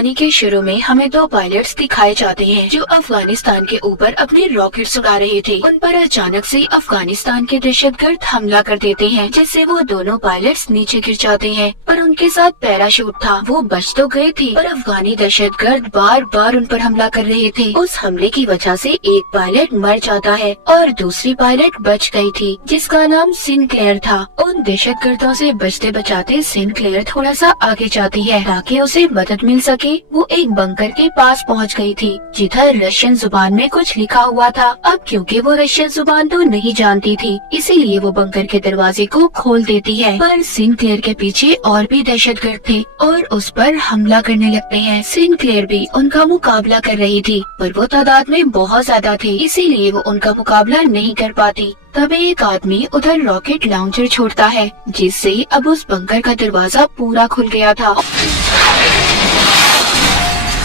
कहानी के शुरू में हमें दो पायलट्स दिखाए जाते हैं जो अफगानिस्तान के ऊपर अपने रॉकेट्स उड़ा रहे थे। उन पर अचानक से अफगानिस्तान के दहशतगर्द हमला कर देते हैं, जिससे वो दोनों पायलट्स नीचे गिर जाते हैं। पर उनके साथ पैराशूट था, वो बच तो गए थे, पर अफगानी दहशतगर्द बार बार उन पर हमला कर रहे थे। उस हमले की वजह से एक पायलट मर जाता है और दूसरी पायलट बच गई थी, जिसका नाम सिनक्लेयर था। उन दहशतगर्दों से बचते बचाते सिनक्लेयर थोड़ा सा आगे जाती है ताकि उसे मदद मिल सके। वो एक बंकर के पास पहुंच गई थी जिधर रशियन जुबान में कुछ लिखा हुआ था। अब क्योंकि वो रशियन जुबान तो नहीं जानती थी, इसीलिए वो बंकर के दरवाजे को खोल देती है। पर सिनक्लेयर के पीछे और भी दहशतगर्द थे और उस पर हमला करने लगते हैं। सिनक्लेयर भी उनका मुकाबला कर रही थी, पर वो तादाद में बहुत ज्यादा थे, इसीलिए वो उनका मुकाबला नहीं कर पाती। तभी एक आदमी उधर रॉकेट लॉन्चर छोड़ता है, जिससे अब उस बंकर का दरवाजा पूरा खुल गया था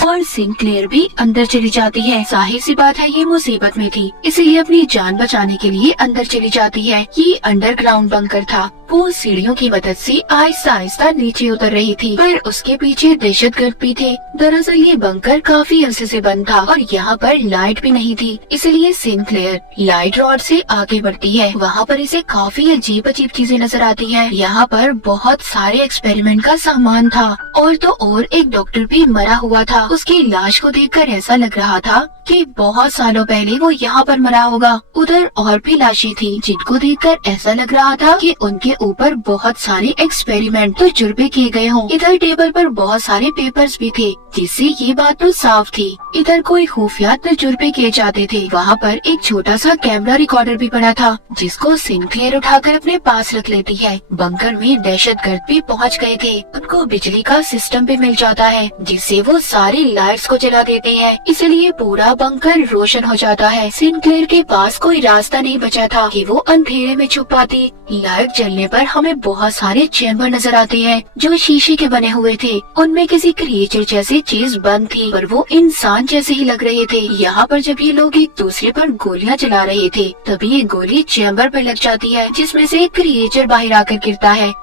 और सिनक्लेयर भी अंदर चली जाती है। जाहिर सी बात है, ये मुसीबत में थी, इसलिए अपनी जान बचाने के लिए अंदर चली जाती है। ये अंडरग्राउंड बंकर था। वो सीढ़ियों की मदद से आहिस्ता आहिस्ता नीचे उतर रही थी, पर उसके पीछे दहशतगर्द भी थे। दरअसल ये बंकर काफी अरसे से बंद था और यहाँ पर लाइट भी नहीं थी, इसलिए सिनक्लेयर लाइट रॉड से आगे बढ़ती है। वहाँ पर इसे काफी अजीब अजीब चीजें नजर आती हैं। यहाँ पर बहुत सारे एक्सपेरिमेंट का सामान था और तो और एक डॉक्टर भी मरा हुआ था। उसकी लाश को देखकर ऐसा लग रहा था कि बहुत सालों पहले वो यहाँ पर मरा होगा। उधर और भी लाशें थी जिनको देखकर ऐसा लग रहा था कि उनके ऊपर बहुत सारे एक्सपेरिमेंट तो जुर्बे किए गए हों। इधर टेबल पर बहुत सारे पेपर्स भी थे, जिससे ये बात तो साफ थी इधर कोई खुफिया तजुर्बे किए जाते थे। वहाँ पर एक छोटा सा कैमरा रिकॉर्डर भी पड़ा था, जिसको सिनक्लेयर उठाकर अपने पास रख लेती है। बंकर में दहशतगर्द भी पहुँच गए थे। उनको बिजली का सिस्टम भी मिल जाता है, जिससे वो सारी लाइट्स को जला देते हैं, इसलिए पूरा बंकर रोशन हो जाता है। सिनक्लेयर के पास कोई रास्ता नहीं बचा था कि वो अंधेरे में छुप पाती। लाइट जलने पर हमें बहुत सारे चैम्बर नजर आते हैं जो शीशे के बने हुए थे। उनमें किसी क्रिएचर जैसी चीज बंद थी, पर वो इंसान जैसे ही लग रहे थे। यहाँ पर जब ये लोग एक दूसरे पर गोलियां चला रहे थे, तभी ये गोली चैम्बर पर लग जाती है, जिसमें से एक क्रिएचर बाहर आकर गिरता है।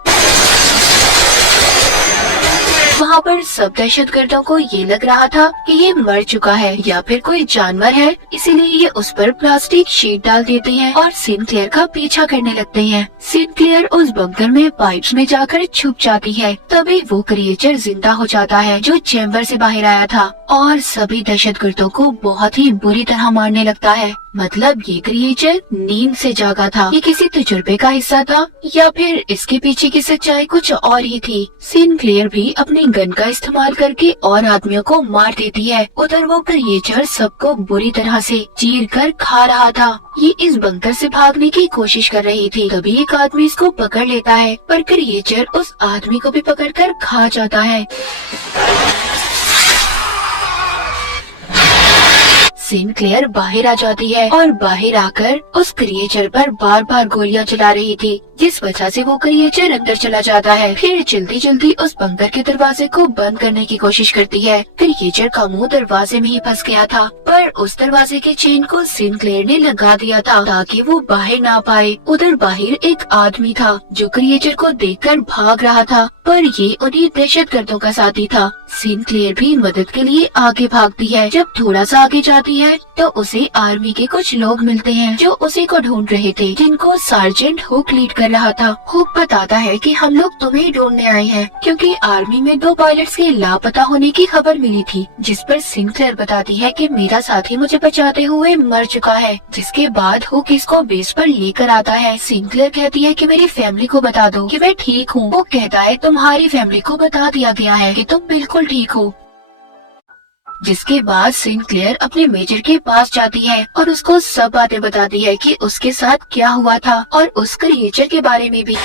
वहाँ पर सब दहशतगर्दों को ये लग रहा था कि ये मर चुका है या फिर कोई जानवर है, इसीलिए ये उस पर प्लास्टिक शीट डाल देते हैं और सिनक्लेयर का पीछा करने लगते हैं। सिनक्लेयर उस बंकर में पाइप्स में जाकर छुप जाती है। तभी वो क्रिएचर जिंदा हो जाता है जो चैम्बर से बाहर आया था और सभी दहशतगर्दों को बहुत ही बुरी तरह मारने लगता है। मतलब ये क्रिएचर नींद से जागा था, ये किसी तजुर्बे का हिस्सा था या फिर इसके पीछे की सच्चाई कुछ और ही थी। सिनक्लेयर भी अपनी गन का इस्तेमाल करके और आदमियों को मार देती है। उधर वो क्रिएचर सबको बुरी तरह से चीर कर खा रहा था। ये इस बंकर से भागने की कोशिश कर रही थी, तभी एक आदमी इसको पकड़ लेता है, पर क्रिएचर उस आदमी को भी पकड़कर खा जाता है। सिनक्लेयर बाहर आ जाती है और बाहर आकर उस क्रिएचर पर बार बार गोलियां चला रही थी, जिस वजह से वो क्रिएचर अंदर चला जाता है। फिर जल्दी जल्दी उस बंकर के दरवाजे को बंद करने की कोशिश करती है। क्रिएचर का मुंह दरवाजे में ही फंस गया था, पर उस दरवाजे के चेन को सिनक्लेयर ने लगा दिया था ताकि वो बाहर ना पाए। उधर बाहर एक आदमी था जो क्रिएचर को देखकर भाग रहा था, पर ये उन्हीं दहशतगर्दों का साथी था। सिनक्लेयर भी मदद के लिए आगे भागती है। जब थोड़ा सा आगे जाती है तो उसे आर्मी के कुछ लोग मिलते हैं जो उसी को ढूंढ रहे थे, जिनको सार्जेंट हुक लीड कर रहा था। हुक बताता है कि हम लोग तुम्हें ढूंढने आए हैं क्योंकि आर्मी में 2 पायलट्स के लापता होने की खबर मिली थी, जिस पर सिनक्लेयर बताती है कि मेरा साथी मुझे बचाते हुए मर चुका है। जिसके बाद हुक इसको बेस पर लेकर आता है। सिनक्लेयर कहती है कि मेरी फैमिली को बता दो कि मैं ठीक हूँ। वो कहता है तुम्हारी फैमिली को बता दिया गया है कि तुम बिल्कुल ठीक हो। जिसके बाद सिनक्लेयर अपने मेजर के पास जाती है और उसको सब बातें बताती है कि उसके साथ क्या हुआ था और उस क्रिएचर के बारे में भी।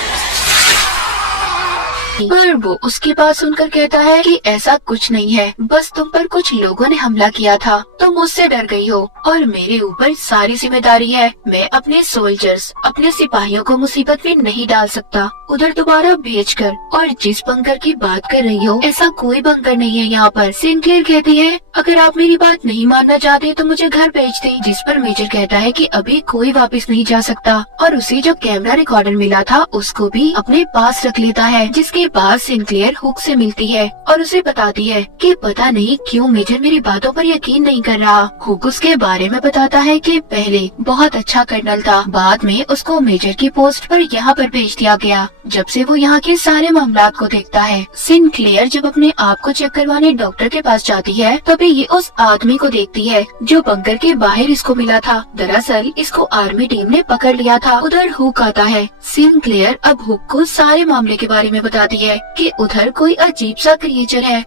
पर वो उसकी बात सुनकर कहता है कि ऐसा कुछ नहीं है, बस तुम पर कुछ लोगों ने हमला किया था, तुम मुझसे डर गई हो और मेरे ऊपर सारी जिम्मेदारी है। मैं अपने सोल्जर्स, अपने सिपाहियों को मुसीबत में नहीं डाल सकता उधर दोबारा भेजकर। और जिस बंकर की बात कर रही हो, ऐसा कोई बंकर नहीं है यहाँ पर। सिनक्लेयर कहती है अगर आप मेरी बात नहीं मानना चाहते तो मुझे घर भेज दें। जिस पर मेजर कहता है कि अभी कोई वापस नहीं जा सकता और उसे जो कैमरा रिकॉर्डर मिला था उसको भी अपने पास रख लेता है, जिसके बाद सिंक्लेयर हुक से मिलती है और उसे बताती है कि पता नहीं क्यों मेजर मेरी बातों पर यकीन नहीं कर रहा। हुक उसके बारे में बताता है कि पहले बहुत अच्छा कर्नल था, बाद में उसको मेजर की पोस्ट पर यहाँ पर भेज दिया गया। जब से वो यहाँ के सारे मामलात को देखता है। सिंक्लेयर जब अपने आप को चेक करवाने डॉक्टर के पास जाती है तभी ये उस आदमी को देखती है जो बंकर के बाहर इसको मिला था। दरअसल इसको आर्मी टीम ने पकड़ लिया था। उधर हुक आता है। सिंक्लेयर अब हुक को सारे मामले के बारे में बताती है कि उधर कोई अजीब सा क्रिएचर है।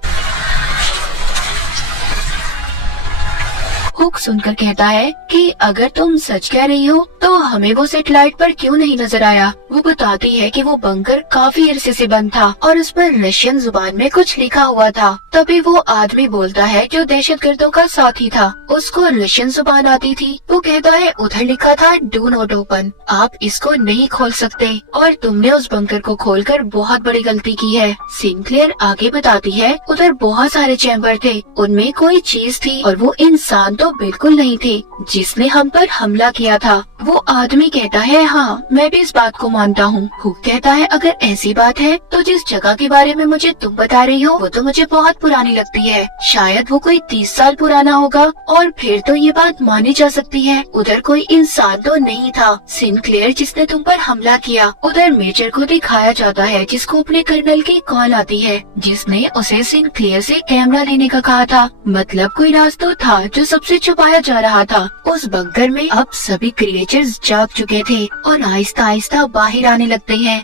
हुक सुनकर कहता है कि अगर तुम सच कह रही हो तो हमें वो सैटेलाइट पर क्यों नहीं नजर आया। वो बताती है कि वो बंकर काफी अरसे से बंद था और उस पर रशियन जुबान में कुछ लिखा हुआ था। तभी वो आदमी बोलता है जो दहशतगर्दों का साथी था, उसको रशियन जुबान आती थी। वो कहता है उधर लिखा था डू नॉट ओपन, आप इसको नहीं खोल सकते और तुमने उस बंकर को खोलकर बहुत बड़ी गलती की है। सिंक्लेयर आगे बताती है उधर बहुत सारे चैम्बर थे, उनमें कोई चीज थी और वो इंसान तो बिल्कुल नहीं थे जिसने हम पर हमला किया था। वो आदमी कहता है हाँ मैं भी इस बात को मानता हूँ। हुक कहता है अगर ऐसी बात है तो जिस जगह के बारे में मुझे तुम बता रही हो वो तो मुझे बहुत पुरानी लगती है, शायद वो कोई 30 साल पुराना होगा और फिर तो ये बात मानी जा सकती है। उधर कोई इंसान तो नहीं था सिंक्लेयर जिसने तुम पर हमला किया। उधर मेजर को दिखाया जाता है जिसको अपने कर्नल की कॉल आती है जिसने उसे सिंक्लेयर से कैमरा लेने का कहा था। मतलब कोई राज तो था जो सबसे छुपाया जा रहा था। उस बंकर में अब सभी क्रिएचर्स जाग चुके थे और आहिस्ता आहिस्ता बाहर आने लगते हैं।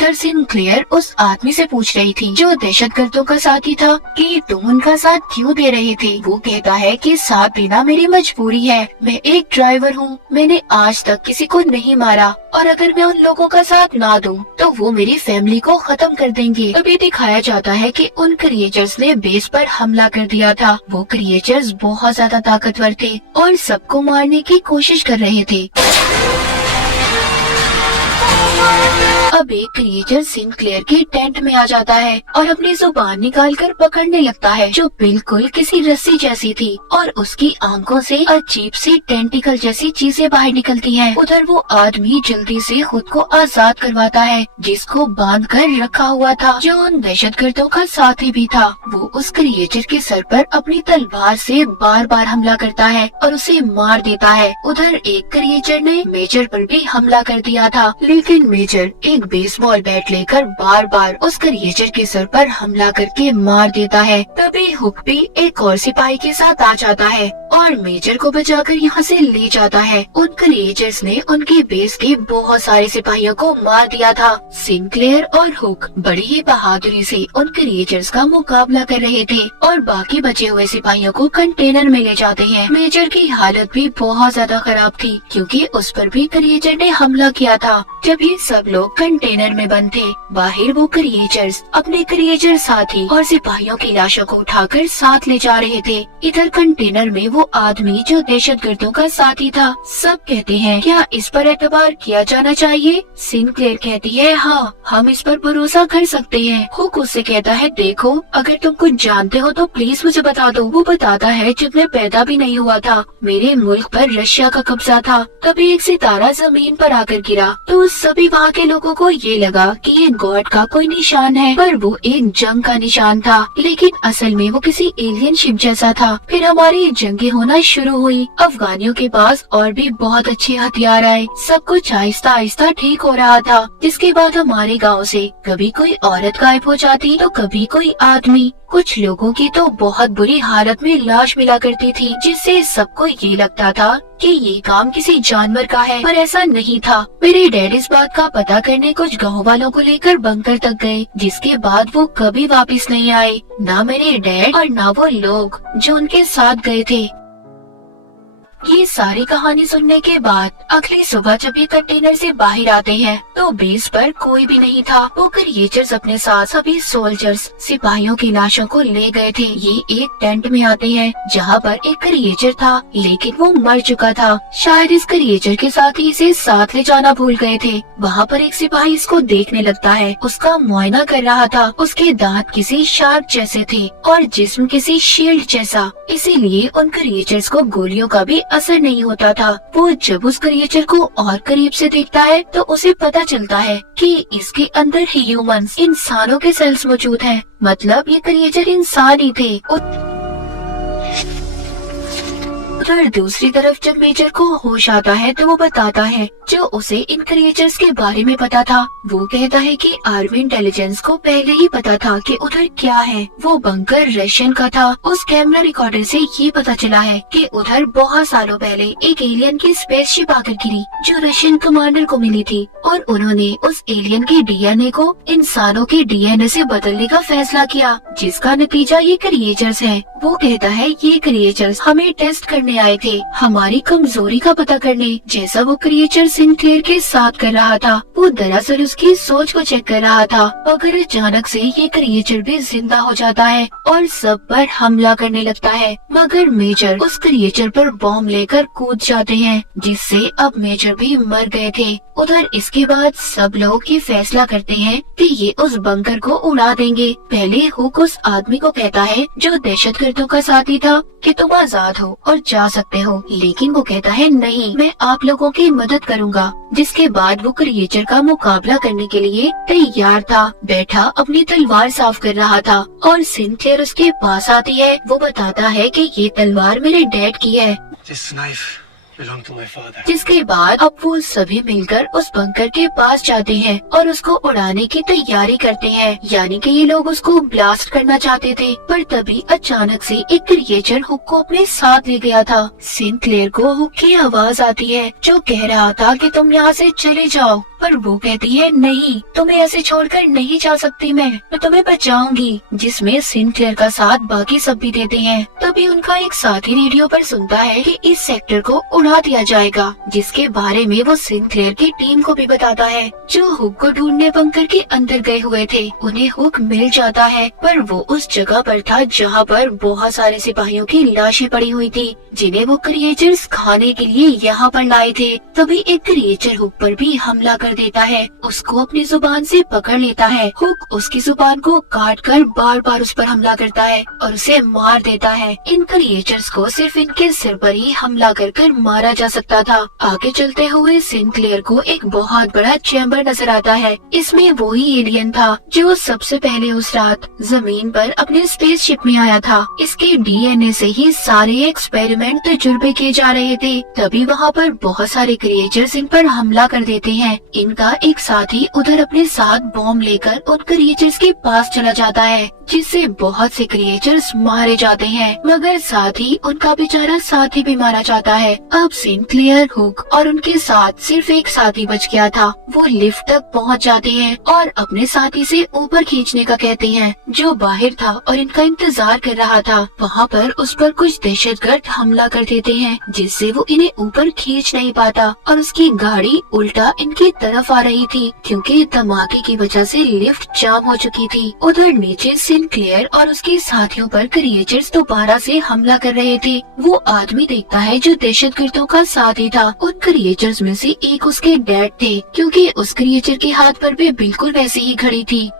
इधर सिंक्लेयर उस आदमी से पूछ रही थी जो दहशतगर्दों का साथी था कि तुम उनका साथ क्यों दे रहे थे। वो कहता है कि साथ देना मेरी मजबूरी है, मैं एक ड्राइवर हूँ, मैंने आज तक किसी को नहीं मारा और अगर मैं उन लोगों का साथ ना दूं तो वो मेरी फैमिली को खत्म कर देंगे। तभी दिखाया जाता है कि उन क्रिएचर्स ने बेस पर हमला कर दिया था। वो क्रिएचर्स बहुत ज्यादा ताकतवर थे और सबको मारने की कोशिश कर रहे थे। अब एक क्रिएचर सिंक्लेयर के टेंट में आ जाता है और अपनी जुबान निकालकर पकड़ने लगता है जो बिल्कुल किसी रस्सी जैसी थी और उसकी आंखों से अजीब सी टेंटिकल जैसी चीजें बाहर निकलती हैं। उधर वो आदमी जल्दी से खुद को आजाद करवाता है जिसको बांध कर रखा हुआ था जो उन दहशतगर्दों का साथी भी था। वो उस क्रिएचर के सर पर अपनी तलवार से बार बार हमला करता है और उसे मार देता है। उधर एक क्रिएचर ने मेजर पर भी हमला कर दिया था लेकिन मेजर एक बेसबॉल बैट लेकर बार बार उस क्रिएचर के सर पर हमला करके मार देता है। तभी हुक भी एक और सिपाही के साथ आ जाता है और मेजर को बचाकर यहाँ से ले जाता है। उन क्रिएचर्स ने उनके बेस के बहुत सारे सिपाहियों को मार दिया था। सिंक्लेयर और हुक बड़ी ही बहादुरी से उन क्रिएचर्स का मुकाबला कर रहे थे और बाकी बचे हुए सिपाहियों को कंटेनर में ले जाते हैं। मेजर की हालत भी बहुत ज्यादा खराब थी क्योंकि उस पर भी क्रिएचर ने हमला किया था। जब ये सब लोग कंटेनर में बंद थे, बाहर वो क्रिएचर्स अपने क्रिएचर साथी और सिपाहियों की लाशों को उठाकर साथ ले जा रहे थे। इधर कंटेनर में वो आदमी जो दहशतगर्दों का साथी था। सब कहते हैं क्या इस पर एतबार किया जाना चाहिए। सिंक्लेयर कहती है हाँ हम इस पर भरोसा कर सकते हैं। हुक उससे कहता है देखो अगर तुम कुछ जानते हो तो प्लीज मुझे बता दो। वो बताता है जब मैं पैदा भी नहीं हुआ था मेरे मुल्क पर रशिया का कब्जा था, तभी एक सितारा जमीन पर आकर गिरा तो सभी वहाँ के लोगों को ये लगा कि ये गॉड का कोई निशान है, पर वो एक जंग का निशान था लेकिन असल में वो किसी एलियन शिप जैसा था। फिर हमारी जंगे होना शुरू हुई। अफगानियों के पास और भी बहुत अच्छे हथियार आए, सब कुछ आहिस्ता आहिस्ता ठीक हो रहा था। जिसके बाद हमारे गांव से कभी कोई औरत गायब हो जाती तो कभी कोई आदमी। कुछ लोगों की तो बहुत बुरी हालत में लाश मिला करती थी जिससे सबको ये लगता था कि ये काम किसी जानवर का है, पर ऐसा नहीं था। मेरे डैड इस बात का पता करने कुछ गांव वालों को लेकर बंकर तक गए जिसके बाद वो कभी वापस नहीं आए, ना मेरे डैड और ना वो लोग जो उनके साथ गए थे। ये सारी कहानी सुनने के बाद अगली सुबह जब ये कंटेनर से बाहर आते हैं तो बेस पर कोई भी नहीं था। वो क्रिएचर्स अपने साथ सभी सोल्जर्स सिपाहियों की लाशों को ले गए थे। ये एक टेंट में आते हैं जहाँ पर एक क्रिएचर था लेकिन वो मर चुका था। शायद इस क्रिएचर के साथ ही इसे साथ ले जाना भूल गए थे। वहाँ पर एक सिपाही इसको देखने लगता है, उसका मुआयना कर रहा था। उसके दांत किसी शार्क जैसे थे और जिस्म किसी शील्ड जैसा, इसीलिए उन क्रिएचर्स को गोलियों का भी असर नहीं होता था। वो जब उस क्रिएचर को और करीब से देखता है तो उसे पता चलता है कि इसके अंदर ह्यूमंस, इंसानों के सेल्स मौजूद हैं। मतलब ये क्रिएचर इंसान ही थे। उधर दूसरी तरफ जब मेजर को होश आता है तो वो बताता है जो उसे इन क्रिएचर्स के बारे में पता था। वो कहता है कि आर्मी इंटेलिजेंस को पहले ही पता था कि उधर क्या है। वो बंकर रशियन का था। उस कैमरा रिकॉर्डर से ये पता चला है कि उधर बहुत सालों पहले एक एलियन की स्पेसशिप आकर गिरी जो रशियन कमांडर को मिली थी, और उन्होंने उस एलियन के डीएनए को इंसानों के डीएनए से बदलने का फैसला किया, जिसका नतीजा ये क्रिएचर्स है। वो कहता है ये क्रिएचर्स हमें टेस्ट करने आए थे, हमारी कमजोरी का पता करने, जैसा वो क्रिएचर सिंक्लेयर के साथ कर रहा था। वो दरअसल उसकी सोच को चेक कर रहा था। मगर अचानक से ये क्रिएचर भी जिंदा हो जाता है और सब पर हमला करने लगता है। मगर मेजर उस क्रिएचर पर बॉम्ब लेकर कूद जाते हैं, जिससे अब मेजर भी मर गए थे। उधर इसके बाद सब लोग ये फैसला करते हैं कि ये उस बंकर को उड़ा देंगे। पहले हुक उस आदमी को कहता है जो दहशतगर्दों का साथी था कि तुम आजाद हो और जा सकते हो, लेकिन वो कहता है नहीं, मैं आप लोगों की मदद करूंगा। जिसके बाद वो क्रिएचर का मुकाबला करने के लिए तैयार था। बैठा अपनी तलवार साफ कर रहा था और सिंक्लेयर उसके पास आती है। वो बताता है कि ये तलवार मेरे डैड की है। जिसके बाद अब वो सभी मिलकर उस बंकर के पास जाते हैं और उसको उड़ाने की तैयारी करते हैं। यानी कि ये लोग उसको ब्लास्ट करना चाहते थे, पर तभी अचानक से एक क्रिएचर हुक को अपने साथ ले गया था। सिंक्लेयर को हुक की आवाज आती है जो कह रहा था कि तुम यहाँ से चले जाओ, पर वो कहती है नहीं, तुम्हें ऐसे छोड़कर नहीं जा सकती, मैं तुम्हें बचाऊंगी। जिसमें सिंक्लेयर का साथ बाकी सब भी देते हैं। तभी उनका एक साथी रेडियो पर सुनता है कि इस सेक्टर को उड़ा दिया जाएगा, जिसके बारे में वो सिंक्लेयर की टीम को भी बताता है जो हुक को ढूंढने बंकर के अंदर गए हुए थे। उन्हें हुक मिल जाता है, पर वो उस जगह पर था जहाँ पर बहुत सारे सिपाहियों की लाशें पड़ी हुई थी, जिन्हें वो क्रिएचर्स खाने के लिए यहाँ पर लाए थे। तभी एक क्रिएचर हुक पर भी हमला कर देता है, उसको अपनी जुबान से पकड़ लेता है। हुक उसकी जुबान को काट कर बार बार उस पर हमला करता है और उसे मार देता है। इन क्रिएचर्स को सिर्फ इनके सिर पर ही हमला कर मारा जा सकता था। आगे चलते हुए सिंक्लेयर को एक बहुत बड़ा चैम्बर नजर आता है। इसमें वही एलियन था जो सबसे पहले उस रात जमीन पर अपने स्पेसशिप में आया था। इसके डीएनए से ही सारे एक्सपेरिमेंट तजुर्बे किए जा रहे थे। तभी वहाँ पर बहुत सारे क्रिएचर्स इन पर हमला कर देते हैं। इनका एक साथी उधर अपने साथ बॉम्ब लेकर उन क्रिएचर्स के पास चला जाता है, जिससे बहुत से क्रिएचर्स मारे जाते हैं। मगर साथ ही उनका बेचारा साथी भी मारा जाता है। अब सिंक्लेयर, हुक और उनके साथ सिर्फ एक साथी बच गया था। वो लिफ्ट तक पहुंच जाते हैं और अपने साथी से ऊपर खींचने का कहते हैं, जो बाहर था और इनका इंतजार कर रहा था। वहाँ पर उस पर कुछ दहशतगर्द हमला कर देते हैं, जिससे वो इन्हें ऊपर खींच नहीं पाता और उसकी गाड़ी उल्टा इनकी तरफ आ रही थी, क्योंकि धमाके की वजह से लिफ्ट जाम हो चुकी थी। उधर नीचे सिंक्लेयर और उसके साथियों पर क्रिएचर्स दोबारा से हमला कर रहे थे। वो आदमी देखता है जो दहशतगर्दों का साथी था। उन क्रिएचर्स में से एक उसके डैड थे, क्योंकि उस क्रिएचर के हाथ पर भी बिल्कुल वैसी ही घड़ी थी।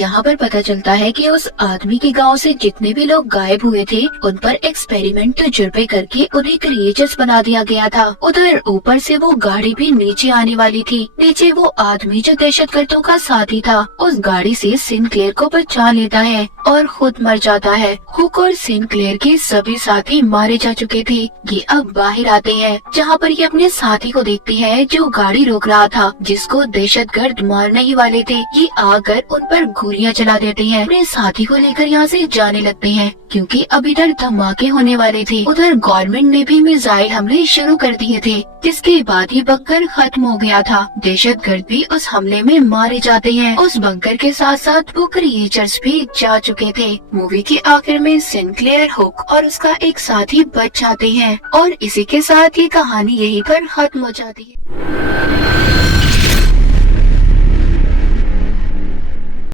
यहाँ पर पता चलता है कि उस आदमी के गांव से जितने भी लोग गायब हुए थे उन पर एक्सपेरिमेंट तजुर्बे करके उन्हें क्रिएचर्स बना दिया गया था। उधर ऊपर से वो गाड़ी भी नीचे आने वाली थी। नीचे वो आदमी जो दहशतगर्दों का साथी था उस गाड़ी से सिंक्लेयर को बचा लेता है और खुद मर जाता है। हुक और सिंक्लेयर के सभी साथी मारे जा चुके थे। ये अब बाहर आते हैं, जहाँ पर ये अपने साथी को देखती है जो गाड़ी रोक रहा था, जिसको दहशतगर्द मारने ही वाले थे। ये आकर उन पर गोलियां चला देते हैं। अपने साथी को लेकर यहाँ से जाने लगते हैं, क्योंकि अब इधर धमाके होने वाले थे। उधर गवर्नमेंट ने भी मिसाइल हमले शुरू कर दिए थे, जिसके बाद ये बंकर खत्म हो गया था। दहशतगर्द भी उस हमले में मारे जाते हैं। उस बंकर के साथ साथ वो क्रिएचर्स भी जा चुके थे। मूवी के आखिर में सिंक्लेयर, हुक और उसका एक साथी बच जाते हैं और इसी के साथ ये कहानी यहीं पर खत्म हो जाती है।